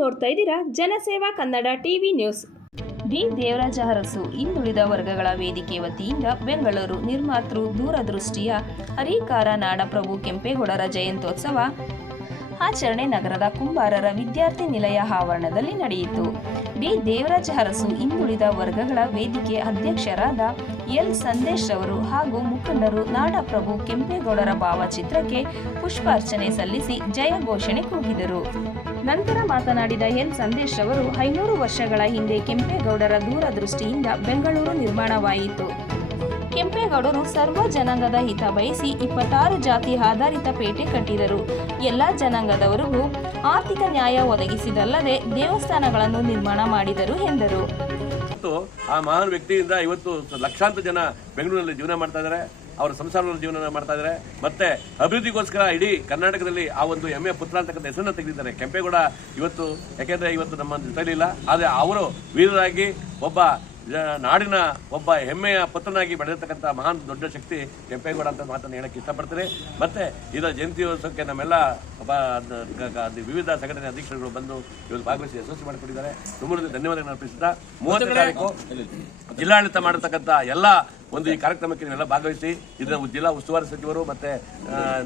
ನೋಡ್ತಾ ಇದ್ದೀರಾ? Janaseva Kannada TV news. D. Devaraja Urs ಹಿಂದುಳಿದ ವರ್ಗಗಳ ವೇದಿಕೆ ವತಿಯಿಂದ ಬೆಂಗಳೂರು ನಿರ್ಮಾತೃ ದೂರದೃಷ್ಟಿಯ ಹರಿಕಾರ ನಾಡಪ್ರಭು ಕೆಂಪೇಗೌಡರ ಜಯಂತ್ಯೋತ್ಸವ ಆಚರಣೆ ನಗರದ ಕುಂಬಾರರ ವಿದ್ಯಾರ್ಥಿ ನಿಲಯ ಆವರಣದಲ್ಲಿ ನಡೆಯಿತು. ಡಿ. ದೇವರಾಜ ಅರಸು ಹಿಂದುಳಿದ ವರ್ಗಗಳ ವೇದಿಕೆ ಅಧ್ಯಕ್ಷರಾದ ಎಲ್. ಸಂದೇಶ್ ಅವರು ಹಾಗೂ ಮುಖಂಡರು ನಾಡಪ್ರಭು ಕೆಂಪೇಗೌಡರ ಭಾವಚಿತ್ರಕ್ಕೆ ಪುಷ್ಪಾರ್ಚನೆ ಸಲ್ಲಿಸಿ ಜಯ ಘೋಷಣೆ ಕೂಗಿದರು. ನಂತರ ಮಾತನಾಡಿದ ಎನ್ ಸಂದೇಶ್ ಅವರು, ಐನೂರು ವರ್ಷಗಳ ಹಿಂದೆ ಕೆಂಪೇಗೌಡರ ದೂರದೃಷ್ಟಿಯಿಂದ ಬೆಂಗಳೂರು ನಿರ್ಮಾಣವಾಯಿತು. ಕೆಂಪೇಗೌಡರು ಸರ್ವ ಜನಾಂಗದ ಹಿತ ಬಯಸಿ ಇಪ್ಪತ್ತಾರು ಜಾತಿ ಆಧಾರಿತ ಪೇಟೆ ಕಟ್ಟಿದರು. ಎಲ್ಲ ಜನಾಂಗದವರಿಗೂ ಆರ್ಥಿಕ ನ್ಯಾಯ ಒದಗಿಸಿದಲ್ಲದೆ ದೇವಸ್ಥಾನಗಳನ್ನು ನಿರ್ಮಾಣ ಮಾಡಿದರು ಎಂದರು. ಆ ಮಹಾನ್ ವ್ಯಕ್ತಿಯಿಂದ ಇವತ್ತು ಲಕ್ಷಾಂತರ ಜನ ಬೆಂಗಳೂರಿನಲ್ಲಿ ಜೀವನ ಮಾಡ್ತಾ ಇದ್ದಾರೆ. ಅವರ ಸಂಸಾರದಲ್ಲಿ ಜೀವನ ಮಾಡ್ತಾ ಇದ್ದಾರೆ ಮತ್ತೆ ಅಭಿವೃದ್ಧಿಗೋಸ್ಕರ ಇಡೀ ಕರ್ನಾಟಕದಲ್ಲಿ ಆ ಒಂದು ಹೆಮ್ಮೆಯ ಪುತ್ರ ಅಂತಕ್ಕಂಥ ಹೆಸರನ್ನ ತೆಗೆದಿದ್ದಾರೆ. ಕೆಂಪೇಗೌಡ ಇವತ್ತು, ಯಾಕೆಂದ್ರೆ ಇವತ್ತು ನಮ್ಮ ಜೊತೆಲಿಲ್ಲ ಆದರೆ ಅವರು ವೀರರಾಗಿ ಒಬ್ಬ ನಾಡಿನ ಒಬ್ಬ ಹೆಮ್ಮೆಯ ಪುತ್ರನಾಗಿ ಬೆಳೆದಿರ್ತಕ್ಕಂಥ ಮಹಾನ್ ದೊಡ್ಡ ಶಕ್ತಿ ಕೆಂಪೇಗೌಡ ಅಂತ ಮಾತನ್ನು ಹೇಳಕ್ಕೆ ಇಷ್ಟಪಡ್ತೀನಿ. ಮತ್ತೆ ಇದರ ಜಯಂತ್ಯೋತ್ಸವಕ್ಕೆ ನಮ್ಮೆಲ್ಲ ವಿವಿಧ ಸಂಘಟನೆ ಅಧ್ಯಕ್ಷರುಗಳು ಬಂದು ಇವತ್ತು ಭಾಗವಹಿಸಿ ಯಶಸ್ವಿ ಮಾಡಿಕೊಂಡಿದ್ದಾರೆ ತುಂಬ ಧನ್ಯವಾದಗಳನ್ನು ಅರ್ಪಿಸುತ್ತಾ ಮೂವತ್ತನೇ ತಾರೀಕು ಜಿಲ್ಲಾಡಳಿತ ಮಾಡತಕ್ಕಂಥ ಎಲ್ಲ ಒಂದು ಈ ಕಾರ್ಯಕ್ರಮಕ್ಕೆ ನೀವೆಲ್ಲ ಭಾಗವಹಿಸಿ ಇದರ ಜಿಲ್ಲಾ ಉಸ್ತುವಾರಿ ಸಚಿವರು ಮತ್ತೆ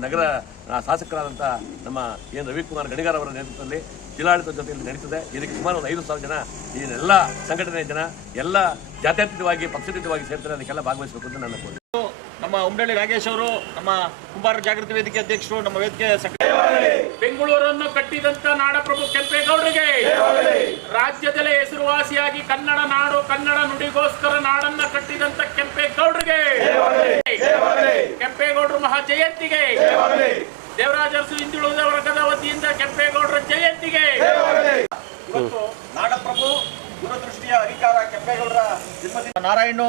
ನಗರ ಶಾಸಕರಾದಂತಹ ಶಾಸಕರಾದಂಥ ನಮ್ಮ ಎನ್. ರವಿಕುಮಾರ್ ಗಡಿಗಾರ್ ಅವರ ನೇತೃತ್ವದಲ್ಲಿ ಜಿಲ್ಲಾಡಳಿತ ಜೊತೆಯಲ್ಲಿ ನಡೀತದೆ. ಇದಕ್ಕೆ ಸುಮಾರು ಒಂದು ಐದು ಸಾವಿರ ಜನ ಇದನ್ನೆಲ್ಲ ಸಂಘಟನೆ ಸಂಘಟನೆಯ ಜನ ಎಲ್ಲ ಜಾತ್ಯತೀತವಾಗಿ ಪಕ್ಷಾತೀತವಾಗಿ ಸೇರ್ತಾರೆ. ಅದಕ್ಕೆಲ್ಲ ಭಾಗವಹಿಸಬೇಕು ಅಂತ ನನ್ನ ಕೋರಿಕೆ. ನಮ್ಮ ಉಂಡಳ್ಳಿ ರಾಗೇಶ್ ಅವರು ನಮ್ಮ ಕುಂಬಾರ ಜಾಗೃತಿ ವೇದಿಕೆ ಅಧ್ಯಕ್ಷರು ನಮ್ಮ ವೇದಿಕೆ ಬೆಂಗಳೂರನ್ನು ಕಟ್ಟಿದಂತ ನಾಡಪ್ರಭು ಕೆಂಪೇಗೌಡರಿಗೆ ರಾಜ್ಯದಲ್ಲೇ ಹೆಸರುವಾಸಿಯಾಗಿ ಕನ್ನಡ ನಾಡು ಕನ್ನಡ ನುಡಿಗೋಸ್ಕರ ನಾಡನ್ನ ಕಟ್ಟಿದಂತ ಕೆಂಪೇಗೌಡರಿಗೆ ಕೆಂಪೇಗೌಡರು ಮಹಾ ಜಯಂತಿಗೆ ದೇವರಾಜರಸು ಹಿಂದುಳಿದವರ ಹಿಂದುಳಿದ ವತಿಯಿಂದ ಕೆಂಪೇಗೌಡರ ಜಯಂತಿಗೆ. ಇವತ್ತು ನಾಡಪ್ರಭು ದೂರದೃಷ್ಟಿಯ ಅಧಿಕಾರ ಕೆಂಪೇಗೌಡರ ಜನ್ಮದಿನ. ನಾರಾಯಣ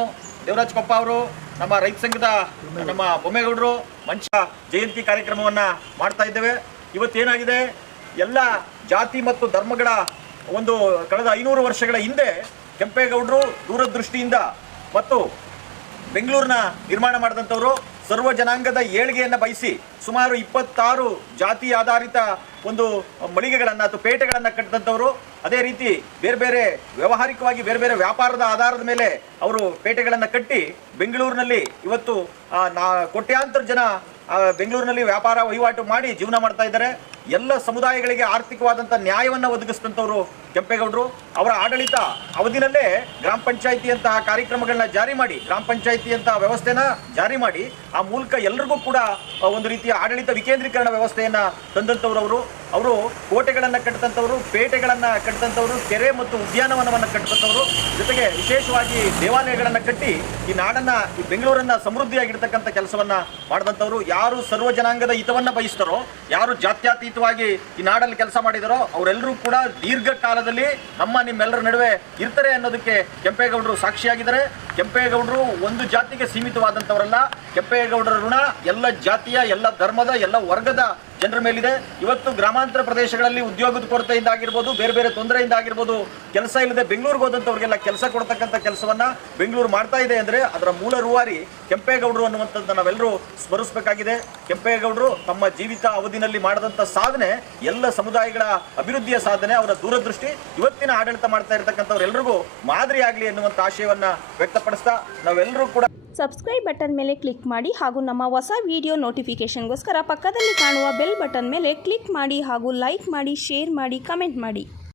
ದೇವರಾಜ್ ಕೊಪ್ಪ ಅವರು, ನಮ್ಮ ರೈತ ಸಂಘದ ನಮ್ಮ ಬೊಮ್ಮೇಗೌಡರು ಮಂಚ ಜಯಂತಿ ಕಾರ್ಯಕ್ರಮವನ್ನ ಮಾಡ್ತಾ ಇದ್ದೇವೆ. ಇವತ್ತೇನಾಗಿದೆ ಎಲ್ಲ ಜಾತಿ ಮತ್ತು ಧರ್ಮಗಳ ಒಂದು ಕಳೆದ ಐನೂರು ವರ್ಷಗಳ ಹಿಂದೆ ಕೆಂಪೇಗೌಡರು ದೂರದೃಷ್ಟಿಯಿಂದ ಮತ್ತು ಬೆಂಗಳೂರಿನ ನಿರ್ಮಾಣ ಮಾಡಿದಂಥವರು. ಸರ್ವ ಜನಾಂಗದ ಏಳ್ಗೆಯನ್ನು ಬಯಸಿ ಸುಮಾರು ಇಪ್ಪತ್ತಾರು ಜಾತಿ ಆಧಾರಿತ ಒಂದು ಮಳಿಗೆಗಳನ್ನು ಅಥವಾ ಪೇಟೆಗಳನ್ನು ಕಟ್ಟಿದಂಥವರು, ಅದೇ ರೀತಿ ಬೇರೆ ಬೇರೆ ವ್ಯಾವಹಾರಿಕವಾಗಿ ಬೇರೆ ಬೇರೆ ವ್ಯಾಪಾರದ ಆಧಾರದ ಮೇಲೆ ಅವರು ಪೇಟೆಗಳನ್ನು ಕಟ್ಟಿ ಬೆಂಗಳೂರಿನಲ್ಲಿ ಇವತ್ತು ನಾ, ಕೋಟ್ಯಾಂತರ ಜನ ಬೆಂಗಳೂರಿನಲ್ಲಿ ವ್ಯಾಪಾರ ವಹಿವಾಟು ಮಾಡಿ ಜೀವನ ಮಾಡ್ತಾ ಇದ್ದಾರೆ. ಎಲ್ಲ ಸಮುದಾಯಗಳಿಗೆ ಆರ್ಥಿಕವಾದಂಥ ನ್ಯಾಯವನ್ನು ಒದಗಿಸಿದಂಥವ್ರು ಕೆಂಪೇಗೌಡರು, ಅವರ ಆಡಳಿತ ಅವಧಿನಲ್ಲೇ ಗ್ರಾಮ ಪಂಚಾಯಿತಿ ಅಂತಹ ಕಾರ್ಯಕ್ರಮಗಳನ್ನ ಜಾರಿ ಮಾಡಿ, ಗ್ರಾಮ ಪಂಚಾಯಿತಿ ಅಂತ ವ್ಯವಸ್ಥೆನ ಜಾರಿ ಮಾಡಿ, ಆ ಮೂಲಕ ಎಲ್ರಿಗೂ ಕೂಡ ಒಂದು ರೀತಿಯ ಆಡಳಿತ ವಿಕೇಂದ್ರೀಕರಣ ವ್ಯವಸ್ಥೆಯನ್ನ ತಂದಂಥವ್ರು ಅವರು. ಅವರು ಕೋಟೆಗಳನ್ನು ಕಟ್ಟಿದಂಥವ್ರು ಪೇಟೆಗಳನ್ನು ಕಟ್ಟಿದಂಥವ್ರು ಕೆರೆ ಮತ್ತು ಉದ್ಯಾನವನವನ್ನು ಕಟ್ಟಿದಂಥವ್ರು ಜೊತೆಗೆ ವಿಶೇಷವಾಗಿ ದೇವಾಲಯಗಳನ್ನು ಕಟ್ಟಿ, ಈ ನಾಡನ್ನ, ಈ ಬೆಂಗಳೂರನ್ನ ಸಮೃದ್ಧಿಯಾಗಿರ್ತಕ್ಕಂಥ ಕೆಲಸವನ್ನ ಮಾಡಿದಂಥವ್ರು. ಯಾರು ಸರ್ವ ಜನಾಂಗದ ಹಿತವನ್ನ ಬಯಸ್ತಾರೋ, ಯಾರು ಜಾತ್ಯತೀತವಾಗಿ ಈ ನಾಡಲ್ಲಿ ಕೆಲಸ ಮಾಡಿದರೋ ಅವರೆಲ್ಲರೂ ಕೂಡ ದೀರ್ಘಕಾಲದಲ್ಲಿ ನಮ್ಮ ನಿಮ್ಮೆಲ್ಲರ ನಡುವೆ ಇರ್ತಾರೆ ಅನ್ನೋದಕ್ಕೆ ಕೆಂಪೇಗೌಡರು ಸಾಕ್ಷಿಯಾಗಿದ್ದಾರೆ. ಕೆಂಪೇಗೌಡರು ಒಂದು ಜಾತಿಗೆ ಸೀಮಿತವಾದಂಥವರಲ್ಲ ಕೆಂಪೇಗೌಡರ ಋಣ ಎಲ್ಲ ಜಾತಿಯ, ಎಲ್ಲ ಧರ್ಮದ, ಎಲ್ಲ ವರ್ಗದ ಜನರ ಮೇಲಿದೆ. ಇವತ್ತು ಗ್ರಾಮಾಂತರ ಪ್ರದೇಶಗಳಲ್ಲಿ ಉದ್ಯೋಗದ ಕೊರತೆಯಿಂದ ಆಗಿರ್ಬೋದು, ಬೇರೆ ಬೇರೆ ತೊಂದರೆಯಿಂದ ಆಗಿರ್ಬೋದು ಕೆಲಸ ಇಲ್ಲದೆ ಬೆಂಗಳೂರಿಗೆ ಹೋದಂಥವ್ರಿಗೆಲ್ಲ ಕೆಲಸ ಕೊಡ್ತಕ್ಕಂಥ ಕೆಲಸವನ್ನ ಬೆಂಗಳೂರು ಮಾಡ್ತಾ ಇದೆ ಅಂದ್ರೆ ಅದರ ಮೂಲ ರೂವಾರಿ ಕೆಂಪೇಗೌಡರು ಅನ್ನುವಂಥದ್ದು ನಾವೆಲ್ಲರೂ ಸ್ಮರಿಸಬೇಕಾಗಿದೆ. ಕೆಂಪೇಗೌಡರು ತಮ್ಮ ಜೀವಿತ ಅವಧಿನಲ್ಲಿ ಮಾಡಿದಂಥ ಸಾಧನೆ, ಎಲ್ಲ ಸಮುದಾಯಗಳ ಅಭಿವೃದ್ಧಿಯ ಸಾಧನೆ, ಅವರ ದೂರದೃಷ್ಟಿ, ಇವತ್ತಿನ ಆಡಳಿತ ಮಾಡ್ತಾ ಇರತಕ್ಕಂಥವ್ರೆಲ್ಲರಿಗೂ ಮಾದರಿ ಆಗಲಿ ಎನ್ನುವಂಥ ಆಶಯವನ್ನ ವ್ಯಕ್ತಪಡಿಸ್ತಾ ನಾವೆಲ್ಲರೂ ಕೂಡ ಸಬ್ಸ್ಕ್ರೈಬ್ ಬಟನ್ ಮೇಲೆ ಕ್ಲಿಕ್ ಮಾಡಿ ಹಾಗೂ ನಮ್ಮ ಹೊಸ ವಿಡಿಯೋ ನೋಟಿಫಿಕೇಶನ್ಗೋಸ್ಕರ ಪಕ್ಕದಲ್ಲಿ ಕಾಣುವ ಬೆಲ್ ಬಟನ್ ಮೇಲೆ ಕ್ಲಿಕ್ ಮಾಡಿ ಹಾಗೂ ಲೈಕ್ ಮಾಡಿ ಶೇರ್ ಮಾಡಿ ಕಮೆಂಟ್ ಮಾಡಿ.